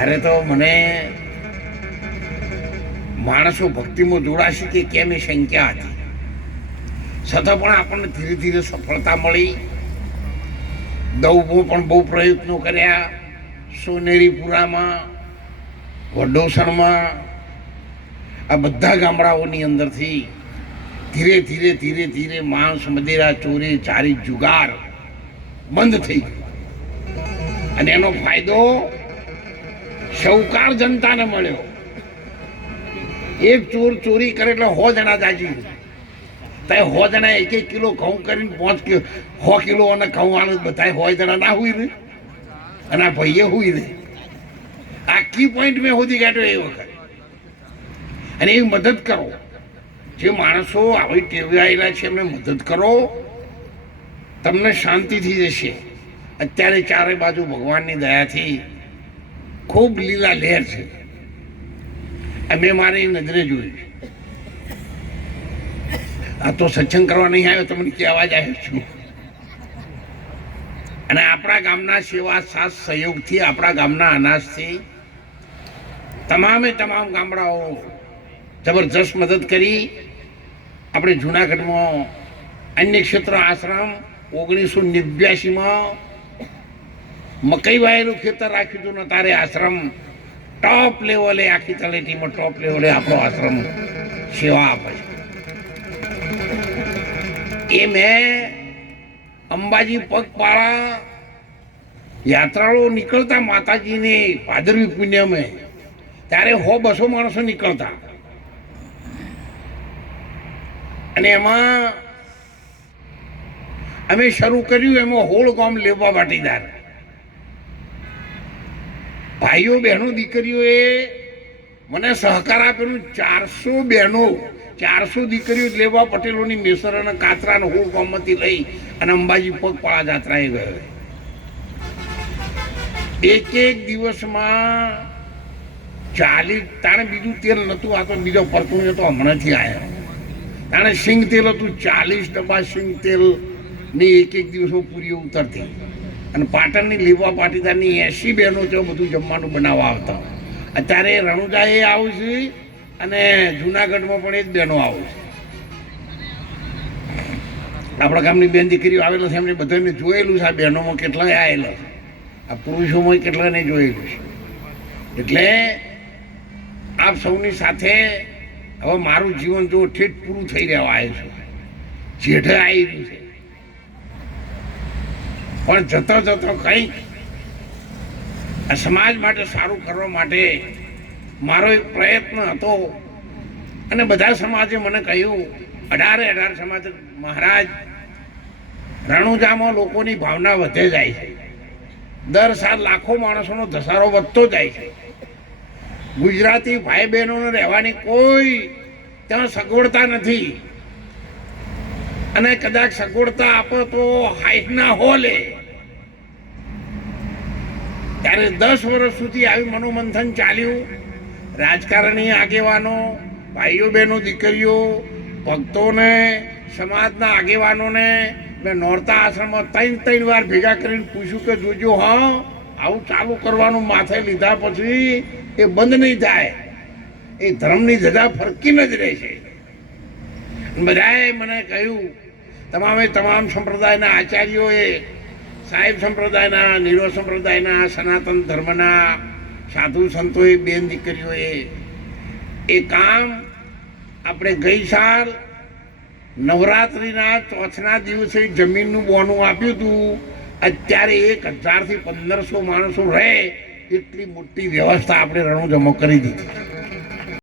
ત્યારે તો મને માણસો ભક્તિમાં જોડાશે કે કેમ એ શંકા હતી. છતાં પણ આપણને ધીરે ધીરે સફળતા મળી. દઉમાં પણ બહુ પ્રયત્નો કર્યા. સોનેરીપુરામાં વડોસણમાં આ બધા ગામડાઓની અંદરથી ધીરે ધીરે ધીરે ધીરે માંસ, મદિરા, ચોરી, ચારી, જુગાર બંધ થઈ ગયું. અને એનો ફાયદો સૌકાર જનતાને મળ્યો. એક ચોર ચોરી કરે એટલે હો જણા જાજી તે હો જણા એક એક કિલો ઘઉં કરીને પાંચ કિલો, સો કિલો અને ઘઉં આને બધા હો જણા ના હોય રે. અને આ ભાઈએ હુઈ રે. આ કી પોઈન્ટ મેં સુધી કાઢ્યો એ વખત. અને એ મદદ કરો. જે માણસો આવી ટેવાયેલા છે, એમને મદદ કરો. તમને શાંતિથી જશે અત્યારે ચારે બાજુ ભગવાનની દયાથી ખૂબ લીલા લહેર છે. અમે મારી નજરે જોયું છે. આ તો સત્સંગ કરવા નહીં આવ્યો તમને કહેવા અવાજ આવ્યો છું? અને આપણા ગામના સેવા સાથ સહયોગથી આપણા ગામના અનાજથી તમામે તમામ ગામડાઓ જબરજસ્ત મદદ કરી. આપણે જુનાગઢમાં અન્ય ક્ષેત્ર આશ્રમ ઓગણીસો નેવ્યાસીમાં મકઈ વાયેલું ખેતર રાખ્યું હતું ને તારે આશ્રમ. ટોપ લેવલે આખી તળેટીમાં ટોપ લેવલે આપણો આશ્રમ સેવા આપે છે. એ મેં અંબાજી પગપાળા યાત્રાળુઓ નીકળતા, માતાજીને ભાદરવી પુણ્યમે. ત્યારે હો બસો માણસો નીકળતા. અને એમાં અમે શરૂ કર્યું એમાં હોળ ગામ લેવા પાટીદાર ભાઈઓ બહેનો દીકરીઓએ મને સહકાર આપેલું ચારસો બહેનો, ચારસો દીકરીઓ લેવા પટેલોની મેસર અને કાતરાનો હોળ ગામમાંથી લઈ અને અંબાજી પગપાળા જાત્રાએ ગયો. એક એક દિવસમાં ચાલીસ, તાણે બીજું તેલ નહોતું આ તો બીજો પરતું તો હમણાંથી આવ્યો તાણે સિંગ તેલ હતું, ચાલીસ ડબ્બા સિંગ તેલની એક એક દિવસો પૂરી ઉતરતી. અને પાટણની લીવા પાટીદારની એસી બહેનો છે, બધું જમવાનું બનાવવા આવતા. અત્યારે રણુજા એ આવું છે અને જુનાગઢમાં પણ એ જ બહેનો આવું આપણા ગામની બેન દીકરીઓ આવેલો છે, એમને બધાને જોયેલું છે, આ બહેનોમાં કેટલાય આવેલા છે. આ પુરુષોમાં કેટલાને જોયેલું છે. એટલે આપ સૌની સાથે હવે મારું જીવન જો ઠેઠ પૂરું થઈ રહ્યા આવ્યું છે, જેઠે આવી રહ્યું છે પણ જતો જતો કંઈક સમાજ માટે સારું કરવા માટે મારો એક પ્રયત્ન હતો. અને બધા સમાજે મને કહ્યું, અઢારે અઢાર સમાજ મહારાજ, રણુજામાં લોકોની ભાવના વધે જાય છે. દર સાલ લાખો માણસોનો ધસારો વધતો જાય છે. ગુજરાતી ભાઈ બહેનોને રહેવાની કોઈ ત્યાં સગવડતા નથી. અને કદાચ સગવડતા આપો તો હાઈટના હોલે. ત્યારે દસ વર્ષ સુધી આવી મનોમંથન ચાલ્યું. રાજકારણી આગેવાનો, ભાઈઓ બહેનો, દીકરીઓ, ભક્તોને, સમાજના આગેવાનોને મેં નોરતા આશ્રમમાં ત્રણ ત્રણ વાર ભેગા કરીને પૂછ્યું કે, જોજો, હા, આવું ચાલુ કરવાનું માથે લીધા પછી એ બંધ નહીં થાય. એ ધર્મની ધજા ફરકીને જ રહેશે. બધાએ મને કહ્યું તમામે તમામ સંપ્રદાયના આચાર્યોએ, સાહેબ સંપ્રદાયના, નીરો સંપ્રદાયના, સનાતન ધર્મના સાધુ સંતોએ બેન દીકરીઓએ, એ કામ આપણે ગઈ સાલ નવરાત્રિના ચોથના દિવસે જમીનનું બોનું આપ્યું હતું. અત્યારે એક હજારથી પંદરસો માણસો રહે, એટલી મોટી વ્યવસ્થા આપણે રણુજમો કરી દીધી.